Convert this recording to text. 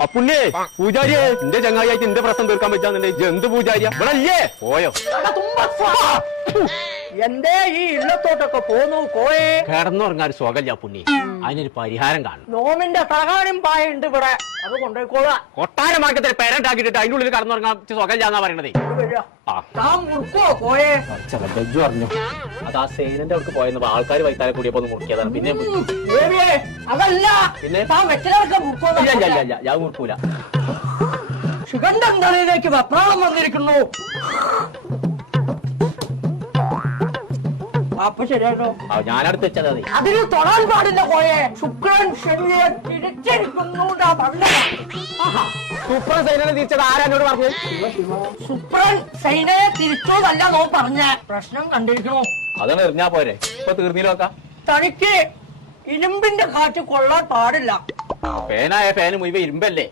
അപ്പുണ്ണിയെ പൂജാരിയെ എന്റെ ചങ്ങായിയായിട്ട് എന്റെ പ്രശ്നം തീർക്കാൻ പറ്റാന്നുണ്ടെങ്കിൽ എന്ത് പൂജാരിയ ഇവിടെ അല്ലേ പോയോ എന്തേ ഈ ഇല്ലത്തോട്ടൊക്കെ പോന്നു കോയെ കിടന്നുറങ്ങാൻ സുഖമില്ല പുണ്ണി അതിനൊരു പരിഹാരം കാണും നോമിന്റെ തലകാണിയും പായുണ്ട് ഇവിടെ അത് കൊണ്ടുപോയിക്കോളാ കൊട്ടാരമാർക്കത്തിൽ പേരണ്ടാക്കിട്ട് അതിന്റെ ഉള്ളിൽ കടന്നുറങ്ങാൻ സുഖമില്ലാന്നാ പറയണതേ മുറുക്കോ കോയെ ബെജ്ജു പറഞ്ഞു അത് ആ സേനന്റെ അവർക്ക് പോയെന്ന് ആൾക്കാർ വൈത്താലെ കൂടിയപ്പോ ഒന്ന് മുറിക്കിയതാണ് പിന്നെ അതല്ല പിന്നെ താൻ വെച്ചതൊക്കെ മുറുക്കോ ഞാൻ മുറിക്കൂല ശിഖണ്ഡൻ തലയിലേക്ക് വെപ്രാളം വന്നിരിക്കുന്നു അപ്പൊ ശരിയാണോ ഞാനടുത്ത് വെച്ചത് അതെ അതിന് തൊടാൻ പാടില്ല കോയെ ശുക്രൻ ശനിയെ തിരിച്ചിരിക്കുന്നു സൂപ്പർ സൈനനെ തിരിച്ചത് ആരാന്നോട് പറഞ്ഞു ശുക്രൻ സൈനയെ തിരിച്ചോന്നല്ല നോ പറഞ്ഞ പ്രശ്നം കണ്ടിരിക്കണോ അതാണ് എറിഞ്ഞാ പോരെ ഇപ്പൊ തീർന്നില്ലോക്കാം തനിക്ക് ഇരുമ്പിന്റെ കാറ്റ് കൊള്ളാൻ പാടില്ല പേനായ പേന് മുഴുവൻ ഇരുമ്പല്ലേ